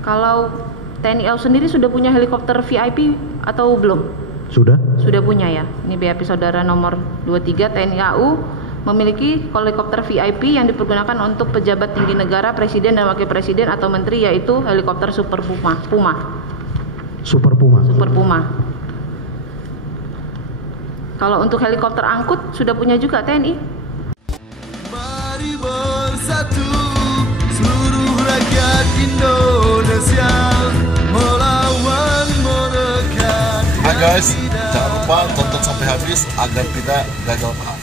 Kalau TNI AU sendiri sudah punya helikopter VIP atau belum? Sudah? Sudah punya ya. Ini BAP saudara nomor 23 TNI AU memiliki helikopter VIP yang dipergunakan untuk pejabat tinggi negara, presiden dan wakil presiden atau menteri, yaitu helikopter Super Puma. Super Puma. Super Puma. Kalau untuk helikopter angkut sudah punya juga TNI. Mari bersatu seluruh rakyat Indonesia melawan menekan. Guys, jangan lupa tonton sampai habis agar tidak gagal paham.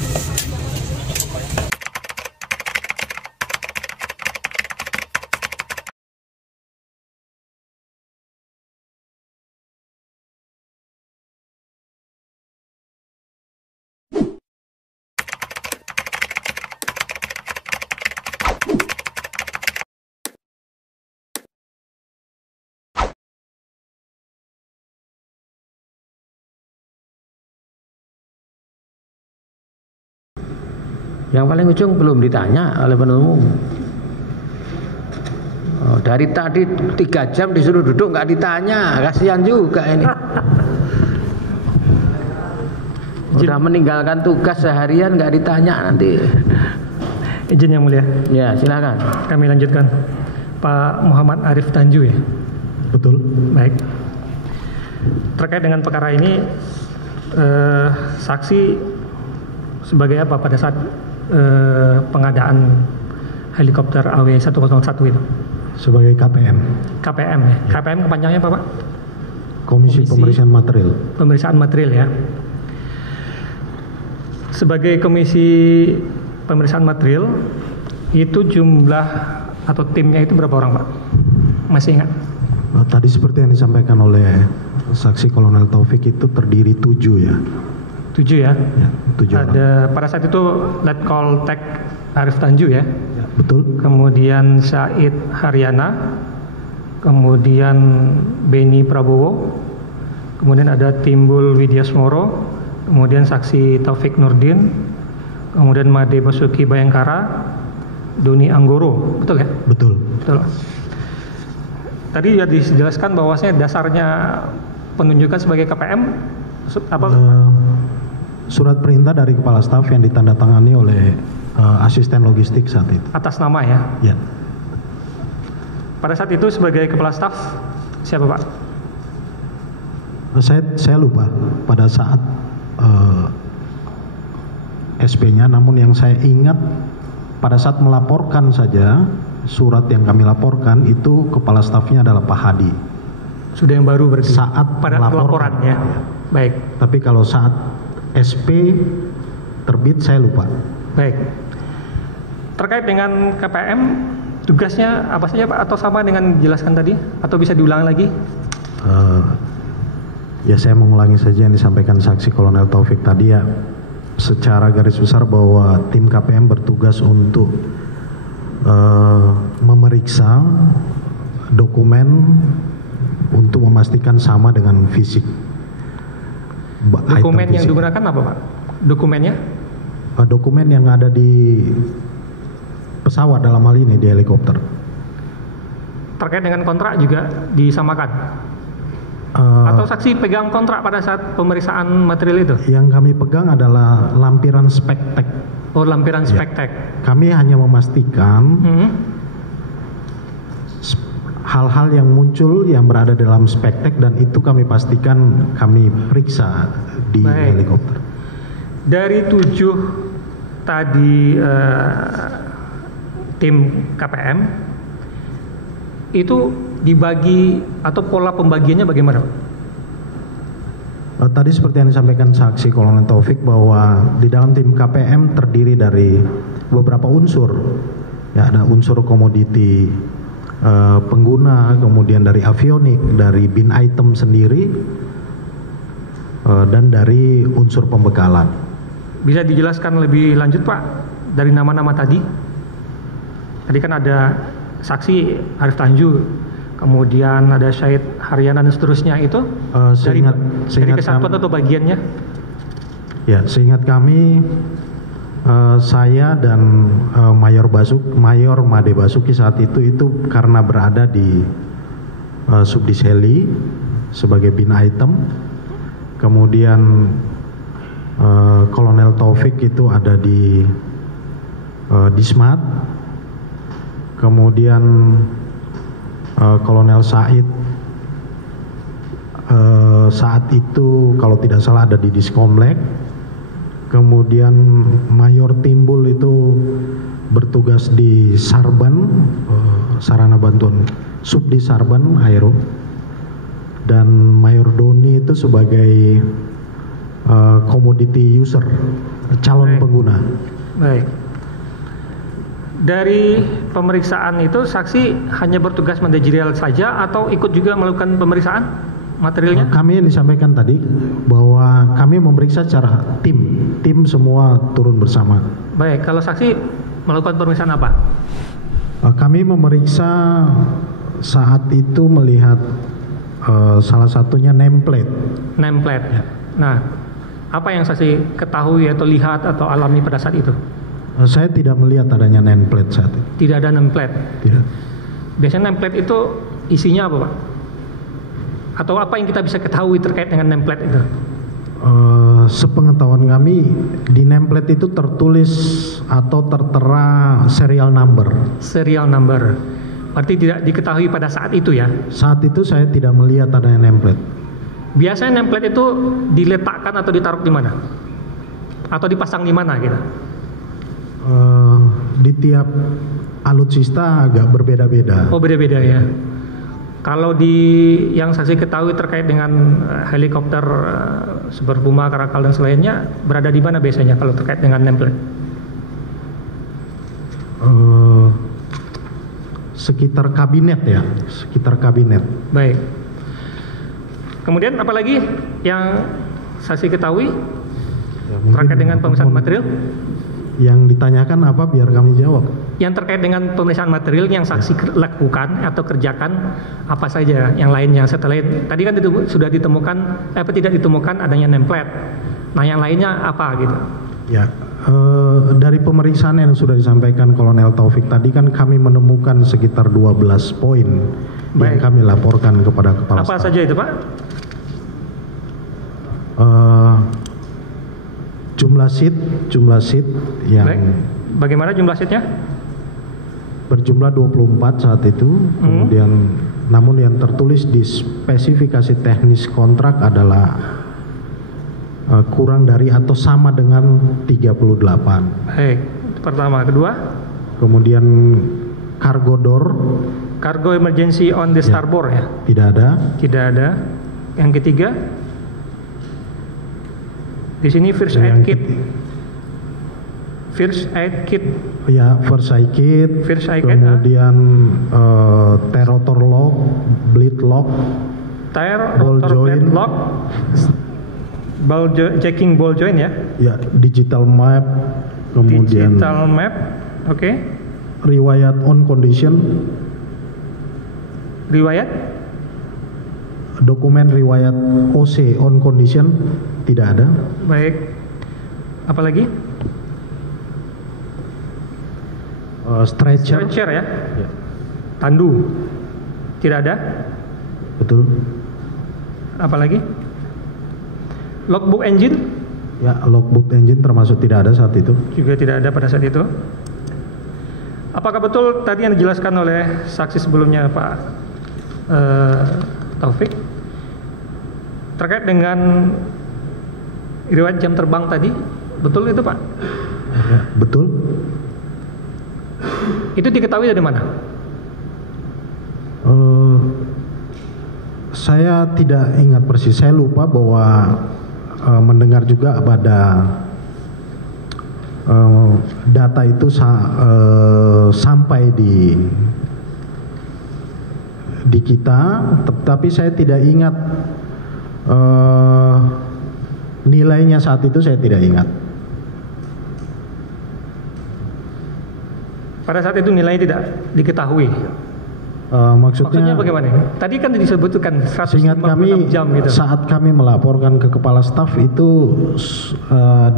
Yang paling ujung belum ditanya oleh penuntut umum. Dari tadi 3 jam disuruh duduk nggak ditanya, kasihan juga ini. Sudah meninggalkan tugas seharian nggak ditanya nanti. Izin yang mulia. Ya silakan. Kami lanjutkan. Pak Muhammad Arif Tanju ya. Betul. Baik. Terkait dengan perkara ini, saksi sebagai apa pada saat pengadaan helikopter AW101 itu? Sebagai KPM. KPM ya. KPM kepanjangannya apa Pak? Komisi Pemeriksaan Material. Pemeriksaan material ya. Sebagai komisi pemeriksaan material, itu jumlah atau timnya itu berapa orang Pak? Masih ingat? Tadi seperti yang disampaikan oleh saksi Kolonel Taufik itu terdiri 7 ya. 7 ya? Ya, 7 orang. Ada pada saat itu Letkol Tek Arif Tanju ya? Ya, betul. Kemudian Said Haryana, kemudian Beni Prabowo, kemudian ada Timbul Widyasmoro, kemudian saksi Taufik Nurdin, kemudian Made Basuki Bayangkara, Doni Anggoro, betul ya? Betul. Betul. Tadi ya dijelaskan bahwasanya dasarnya penunjukan sebagai KPM apa? Surat perintah dari Kepala Staf yang ditandatangani oleh asisten logistik saat itu. Atas nama ya? Ya. Pada saat itu sebagai Kepala Staf siapa Pak? Saya lupa pada saat SP-nya, namun yang saya ingat pada saat melaporkan saja surat yang kami laporkan itu Kepala Stafnya adalah Pak Hadi. Sudah yang baru berarti? Saat pada laporannya. Ya. Baik. Tapi kalau saat SP terbit saya lupa. Baik. Terkait dengan KPM, tugasnya apa saja Pak? Atau sama dengan dijelaskan tadi? Atau bisa diulang lagi? Ya saya mengulangi saja yang disampaikan saksi Kolonel Taufik tadi ya. Secara garis besar bahwa tim KPM bertugas untuk memeriksa dokumen untuk memastikan sama dengan fisik. Dokumen yang digunakan apa Pak? Dokumennya? Dokumen yang ada di pesawat dalam hal ini di helikopter. Terkait dengan kontrak juga disamakan? Atau saksi pegang kontrak pada saat pemeriksaan material itu? Yang kami pegang adalah lampiran spektek. Oh, lampiran spektek. Kami hanya memastikan hal-hal yang muncul yang berada dalam spektek dan itu kami pastikan kami periksa di helikopter. Dari 7 tadi tim KPM itu dibagi atau pola pembagiannya bagaimana? Tadi seperti yang disampaikan saksi Kolonel Taufik bahwa di dalam tim KPM terdiri dari beberapa unsur. Ya, ada unsur komoditi pengguna, kemudian dari avionik, dari bin item sendiri, dan dari unsur pembekalan. Bisa dijelaskan lebih lanjut Pak dari nama-nama tadi? Tadi kan ada saksi Arif Tanju, kemudian ada Syed Haryana dan seterusnya itu dari kesatuan atau bagiannya? Ya, seingat kami saya dan Mayor Made Basuki saat itu karena berada di Subdis Heli sebagai bin item. Kemudian Kolonel Taufik itu ada di Dismat. Kemudian Kolonel Said saat itu kalau tidak salah ada di Diskomlek. Kemudian Mayor Timbul itu bertugas di Sarban, Sarana Bantuan Subdis Sarban Aero. Dan Mayor Doni itu sebagai commodity user, calon pengguna. Baik. Dari pemeriksaan itu saksi hanya bertugas manajerial saja atau ikut juga melakukan pemeriksaan materialnya? Kami yang disampaikan tadi bahwa kami memeriksa secara tim semua turun bersama. Baik, kalau saksi melakukan pemeriksaan apa? Kami memeriksa saat itu melihat salah satunya nameplate. Ya. Nah, apa yang saksi ketahui atau lihat atau alami pada saat itu? Saya tidak melihat adanya nameplate saat itu. Tidak ada nameplate? Tidak. Biasanya nameplate itu isinya apa, Pak? Atau apa yang kita bisa ketahui terkait dengan nameplate itu? Sepengetahuan kami di nameplate itu tertulis atau tertera serial number. Serial number. Berarti tidak diketahui pada saat itu ya? Saat itu saya tidak melihat adanya nameplate. Biasanya nameplate itu diletakkan atau ditaruh di mana? Atau dipasang di mana gitu? Di tiap alutsista agak berbeda-beda. Oh, beda-beda ya. Kalau di yang saksi ketahui terkait dengan helikopter Super Puma, Karakal dan selainnya berada di mana biasanya kalau terkait dengan nameplate? Sekitar kabinet ya, sekitar kabinet. Baik. Kemudian apalagi yang saksi ketahui terkait dengan pemeriksaan material? Yang ditanyakan apa biar kami jawab. Yang terkait dengan pemeriksaan material yang saksi lakukan atau kerjakan apa saja yang lainnya setelah tadi kan sudah ditemukan tidak ditemukan adanya nameplate. Nah, yang lainnya apa gitu? Ya, dari pemeriksaan yang sudah disampaikan Kolonel Taufik tadi kan kami menemukan sekitar 12 poin yang kami laporkan kepada kepala Apa staf. saja itu, Pak? Jumlah seat yang baik. Bagaimana jumlah seatnya? Berjumlah 24 saat itu. Kemudian namun yang tertulis di spesifikasi teknis kontrak adalah kurang dari atau sama dengan 38. Baik, pertama. Kedua? Kemudian cargo door, cargo emergency on the starboard ya? Tidak ada. Yang ketiga? Di sini first aid kit. Ya, first aid kit. Kemudian rotor lock, bleed lock, rotor bleed lock, checking ball joint ya? Ya, digital map. Kemudian oke. Riwayat on condition. Riwayat? Dokumen riwayat OC on condition tidak ada. Baik. Apalagi? Stretcher ya? Tandu tidak ada? Betul. Apalagi? Logbook engine? Ya, logbook engine termasuk tidak ada saat itu. Juga tidak ada pada saat itu. Apakah betul tadi yang dijelaskan oleh saksi sebelumnya Pak Taufik terkait dengan riwayat jam terbang tadi? Betul itu Pak? Ya, betul. Itu diketahui dari mana? Saya tidak ingat persis. Saya lupa bahwa mendengar juga pada data itu sampai di kita, tetapi saya tidak ingat nilainya saat itu. Saya tidak ingat. Pada saat itu nilainya tidak diketahui. Maksudnya bagaimana? Tadi kan disebutkan 156 kami, jam gitu. Saat kami melaporkan ke kepala staf itu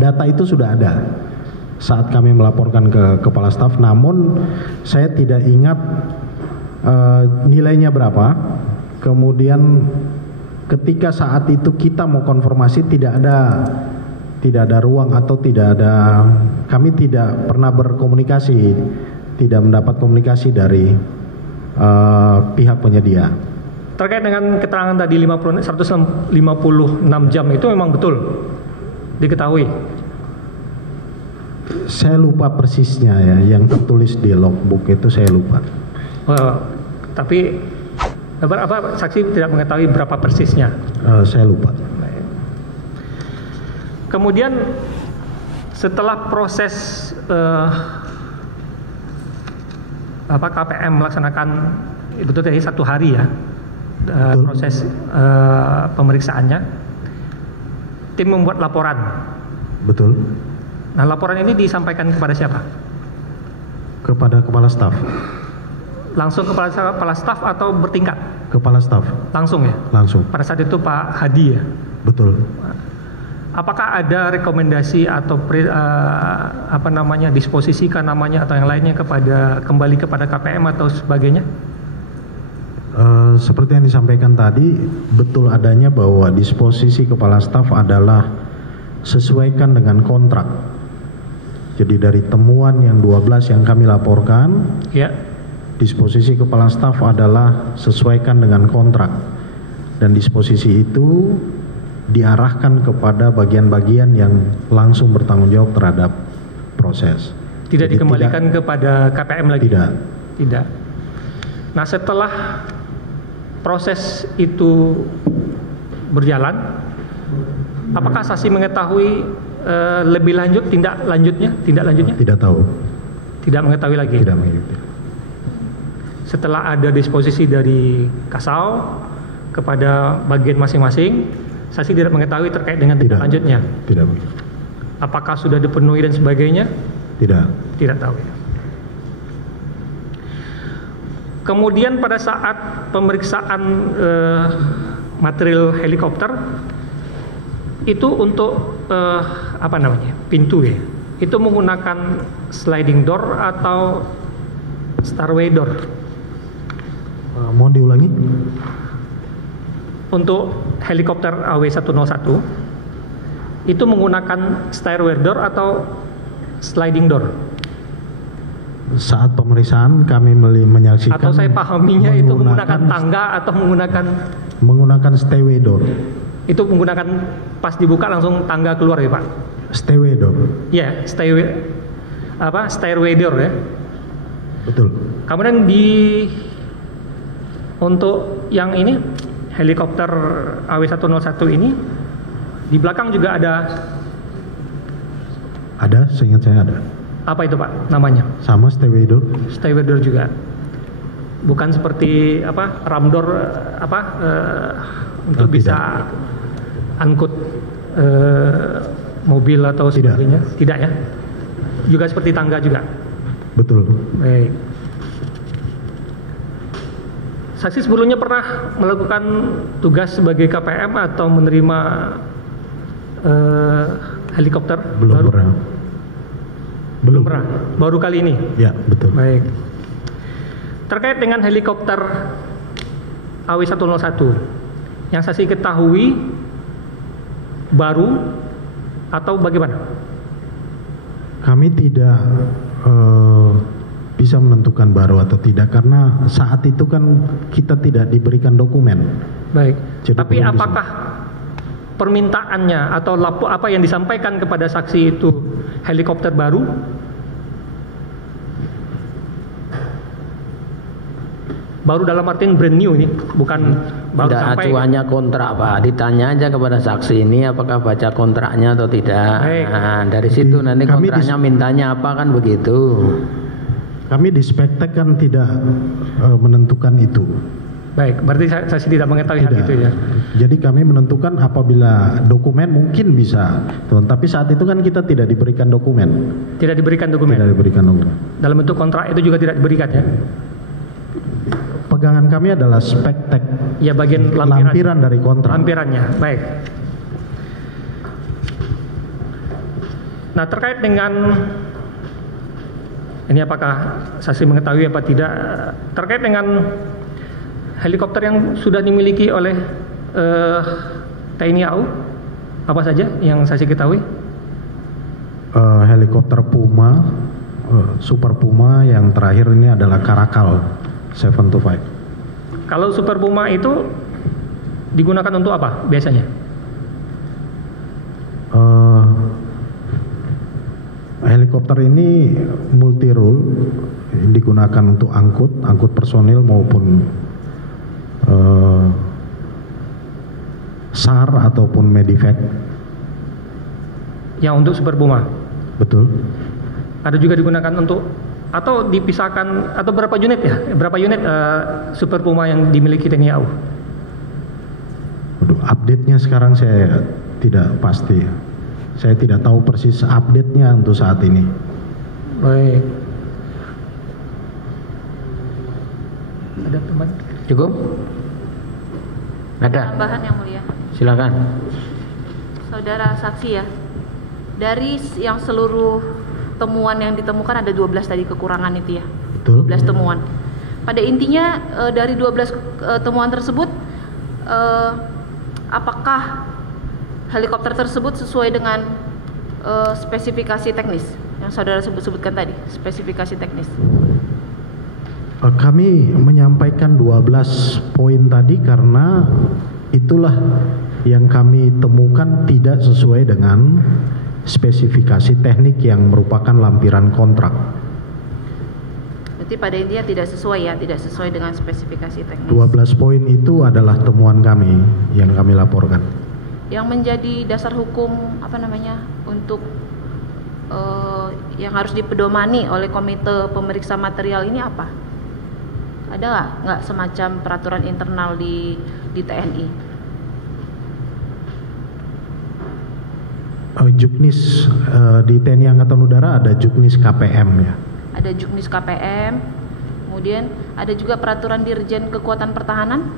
data itu sudah ada. Saat kami melaporkan ke kepala staf, namun saya tidak ingat nilainya berapa. Kemudian ketika saat itu kita mau konfirmasi tidak ada ruang atau kami tidak pernah berkomunikasi, tidak mendapat komunikasi dari pihak penyedia. Terkait dengan keterangan tadi 156 jam itu memang betul diketahui? Saya lupa persisnya ya, yang tertulis di logbook itu saya lupa. Tapi apa saksi tidak mengetahui berapa persisnya? Saya lupa. Kemudian setelah proses KPM melaksanakan betul tadi 1 hari ya proses pemeriksaannya, tim membuat laporan. Betul. Nah, laporan ini disampaikan kepada siapa? Kepada kepala staf. Langsung kepala staf atau bertingkat? Kepala staf. Langsung ya? Langsung. Pada saat itu Pak Hadi ya? Betul. Apakah ada rekomendasi atau disposisikan namanya atau yang lainnya kembali kepada KPM atau sebagainya? Seperti yang disampaikan tadi, betul adanya bahwa disposisi kepala staf adalah sesuaikan dengan kontrak. Jadi dari temuan yang 12 yang kami laporkan, ya, disposisi kepala staf adalah sesuaikan dengan kontrak, dan disposisi itu diarahkan kepada bagian-bagian yang langsung bertanggung jawab terhadap proses. Tidak jadi dikembalikan kepada KPM lagi? Tidak. Nah, setelah proses itu berjalan, apakah saksi mengetahui lebih lanjut tindak lanjutnya? Tidak tahu. Tidak mengetahui lagi? Tidak mengetahui. Setelah ada disposisi dari Kasau kepada bagian masing-masing, saksi tidak mengetahui terkait dengan tindak lanjutnya? Tidak. Apakah sudah dipenuhi dan sebagainya? Tidak. Tidak tahu ya. Kemudian pada saat pemeriksaan material helikopter itu untuk pintu ya, itu menggunakan sliding door atau stairway door? Mohon diulangi. Untuk helikopter AW101 itu menggunakan stairway door atau sliding door? Saat pemeriksaan kami menyaksikan, atau saya pahaminya itu menggunakan tangga atau menggunakan stairway door. Itu menggunakan pas dibuka langsung tangga keluar ya Pak? Stairway door. Iya, stairway door ya. Betul. Kemudian untuk yang ini helikopter AW101 ini di belakang juga ada. Ada, seingat saya ada. Apa itu Pak namanya? Sama stairway door. Stairway door juga. Bukan seperti ram door untuk bisa angkut mobil atau sebagainya? Tidak ya? Juga seperti tangga juga? Betul. Baik. Saksi sebelumnya pernah melakukan tugas sebagai KPM atau menerima helikopter? Belum pernah. Belum pernah? Baru kali ini? Ya, betul. Baik. Terkait dengan helikopter AW101 yang saksi ketahui baru atau bagaimana? Kami tidak bisa menentukan baru atau tidak karena saat itu kan kita tidak diberikan dokumen. Baik. Jadi tapi apakah permintaannya atau apa yang disampaikan kepada saksi itu helikopter baru? Baru dalam artian brand new ini, bukan baru tidak sampai. Acuannya kontrak Pak, ditanya aja kepada saksi ini apakah baca kontraknya atau tidak. Baik. Nah, dari situ nanti kontraknya mintanya apa kan begitu. Kami di Spektek kan tidak menentukan itu. Baik, berarti saya tidak mengetahui hal itu ya. Jadi kami menentukan apabila dokumen mungkin bisa, tapi saat itu kan kita tidak diberikan dokumen. Tidak diberikan dokumen. Tidak diberikan dokumen. Dalam bentuk kontrak itu juga tidak diberikan ya. Pegangan kami adalah Spektek. Ya, bagian lampiran dari kontrak. Lampirannya, baik. Nah, terkait dengan ini apakah saksi mengetahui apa tidak terkait dengan helikopter yang sudah dimiliki oleh TNI AU apa saja yang saya ketahui? Helikopter Puma, Super Puma, yang terakhir ini adalah Caracal 725. Kalau Super Puma itu digunakan untuk apa biasanya? Helikopter ini multi role, digunakan untuk angkut personil maupun SAR ataupun medevac. Yang untuk Super Puma? Betul. Ada juga digunakan untuk, atau dipisahkan, atau berapa unit ya? Berapa unit Super Puma yang dimiliki TNI AU? Update-nya sekarang saya tidak pasti. Saya tidak tahu persis update-nya untuk saat ini. Baik. Ada teman? Cukup? Ada? Tambahan yang mulia. Silakan. Saudara saksi ya, dari yang seluruh temuan yang ditemukan ada 12 tadi kekurangan itu ya. Betul. 12 temuan. Pada intinya dari 12 temuan tersebut, apakah helikopter tersebut sesuai dengan spesifikasi teknis yang saudara sebutkan tadi, spesifikasi teknis? Kami menyampaikan 12 poin tadi karena itulah yang kami temukan tidak sesuai dengan spesifikasi teknik yang merupakan lampiran kontrak. Berarti pada intinya tidak sesuai ya, tidak sesuai dengan spesifikasi teknis. 12 poin itu adalah temuan kami yang kami laporkan. Yang menjadi dasar hukum untuk yang harus dipedomani oleh komite pemeriksa material ini apa? Ada nggak semacam peraturan internal di TNI? Juknis di TNI Angkatan Udara ada Juknis KPM ya. Ada Juknis KPM, kemudian ada juga peraturan Dirjen Kekuatan Pertahanan.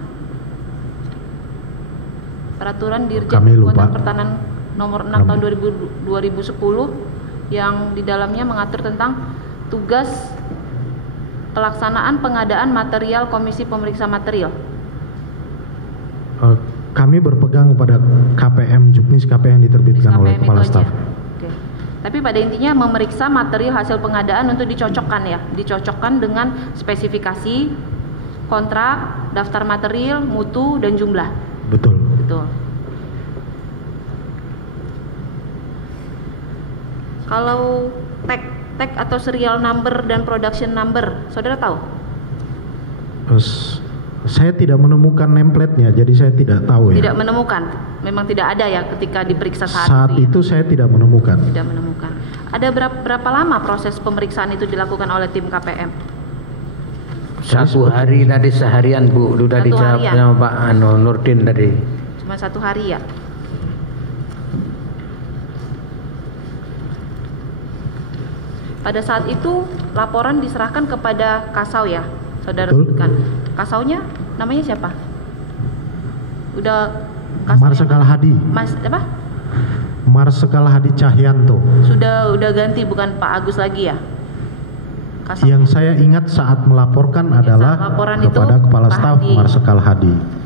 Peraturan Dirjen Kekuatan Pertahanan nomor 6 tahun 2010 yang di dalamnya mengatur tentang tugas pelaksanaan pengadaan material Komisi Pemeriksa Material. Kami berpegang kepada KPM, Juknis KPM yang diterbitkan oleh Kepala Staf. Oke. Tapi pada intinya memeriksa material hasil pengadaan untuk dicocokkan ya, dicocokkan dengan spesifikasi, kontrak, daftar material, mutu, dan jumlah. Betul. Betul. Kalau tag atau serial number dan production number, saudara tahu? Saya tidak menemukan template-nya, jadi saya tidak tahu ya. Tidak menemukan, memang tidak ada ya ketika diperiksa saat itu. Itu saya tidak menemukan. Tidak menemukan. Ada berapa lama proses pemeriksaan itu dilakukan oleh tim KPM? 1 hari tadi, seharian Bu, sudah dijawab sama Pak Nurdin tadi. Cuma 1 hari ya? Pada saat itu laporan diserahkan kepada Kasau ya, saudara sebutkan. Kasaunya namanya siapa? Udah Marsikal Hadi. Apa? Marsikal Hadi Cahyanto. Sudah ganti, bukan Pak Agus lagi ya? Kasaunya. Yang saya ingat saat melaporkan adalah kepada Kepala Staf Marsikal Hadi.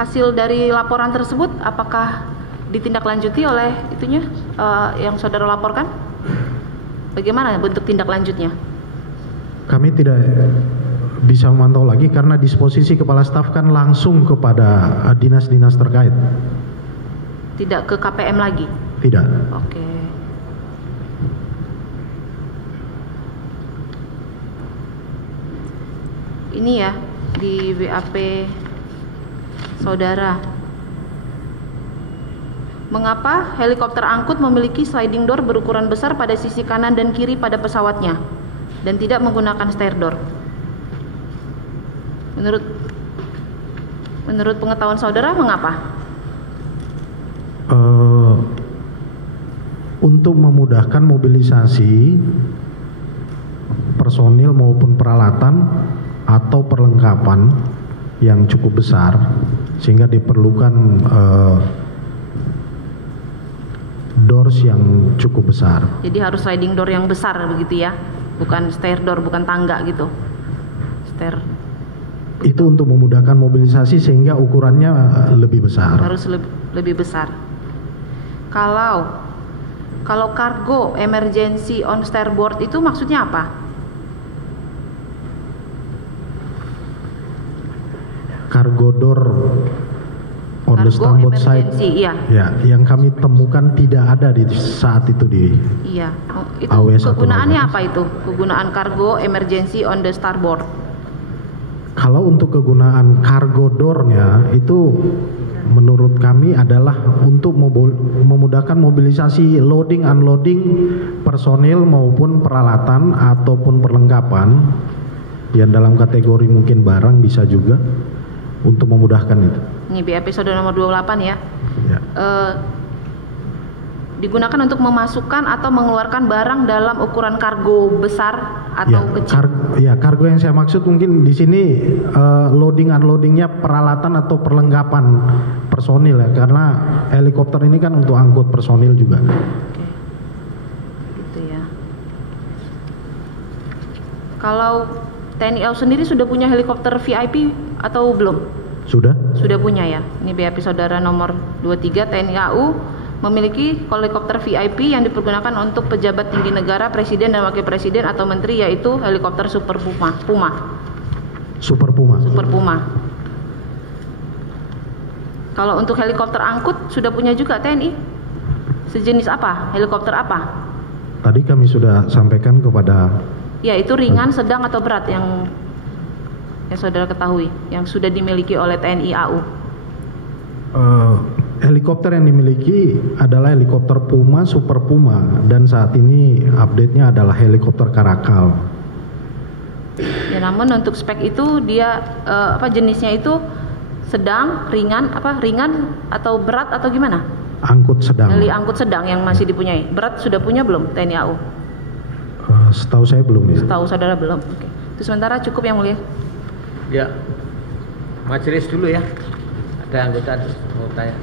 Hasil dari laporan tersebut apakah ditindaklanjuti oleh itunya yang saudara laporkan? Bagaimana bentuk tindak lanjutnya? Kami tidak bisa memantau lagi karena disposisi Kepala Staf kan langsung kepada dinas-dinas terkait. Tidak ke KPM lagi? Tidak. Oke. Ini ya di BAP saudara. Mengapa helikopter angkut memiliki sliding door berukuran besar pada sisi kanan dan kiri pada pesawatnya dan tidak menggunakan stair door? Menurut pengetahuan saudara, mengapa? Untuk memudahkan mobilisasi personil maupun peralatan atau perlengkapan yang cukup besar sehingga diperlukan doors yang cukup besar. Jadi harus sliding door yang besar begitu ya, bukan stair door, bukan tangga gitu. Stair. Itu untuk memudahkan mobilisasi sehingga ukurannya lebih besar. Harus lebih besar. Kalau cargo emergency on starboard itu maksudnya apa? Cargo door on the starboard side, iya. ya, yang kami temukan tidak ada di saat itu di. Iya. Itu AW118. kegunaannya apa itu? Kegunaan cargo emergency on the starboard. Kalau untuk kegunaan cargo door-nya itu menurut kami adalah untuk memudahkan mobilisasi loading unloading personil maupun peralatan ataupun perlengkapan yang dalam kategori mungkin barang bisa juga untuk memudahkan itu. Ini BAP episode nomor 28 ya. Ya. Digunakan untuk memasukkan atau mengeluarkan barang dalam ukuran kargo besar atau kecil. Kargo yang saya maksud mungkin di sini loading unloadingnya peralatan atau perlengkapan personil ya, karena helikopter ini kan untuk angkut personil juga. Oke. Gitu ya. Kalau TNI AU sendiri sudah punya helikopter VIP atau belum? Sudah? Sudah punya ya. Ini BAP saudara nomor 23 TNI AU memiliki helikopter VIP yang dipergunakan untuk pejabat tinggi negara, presiden dan wakil presiden atau menteri, yaitu helikopter Super Puma. Super Puma. Super Puma. Kalau untuk helikopter angkut sudah punya juga TNI. Sejenis apa? Helikopter apa? Tadi kami sudah sampaikan kepada. Ya, itu ringan, sedang atau berat yang saudara ketahui, yang sudah dimiliki oleh TNI AU. Helikopter yang dimiliki adalah helikopter Puma, Super Puma, dan saat ini update-nya adalah helikopter Karakal. Ya, namun untuk spek itu dia jenisnya itu sedang, ringan atau berat atau gimana? Angkut sedang. Angkut sedang yang masih dipunyai. Berat sudah punya belum TNI AU? Setahu saya belum ya. Setahu saudara belum. Oke. Itu sementara cukup yang mulia. Ya, majelis dulu ya. Ada anggota mau tanya.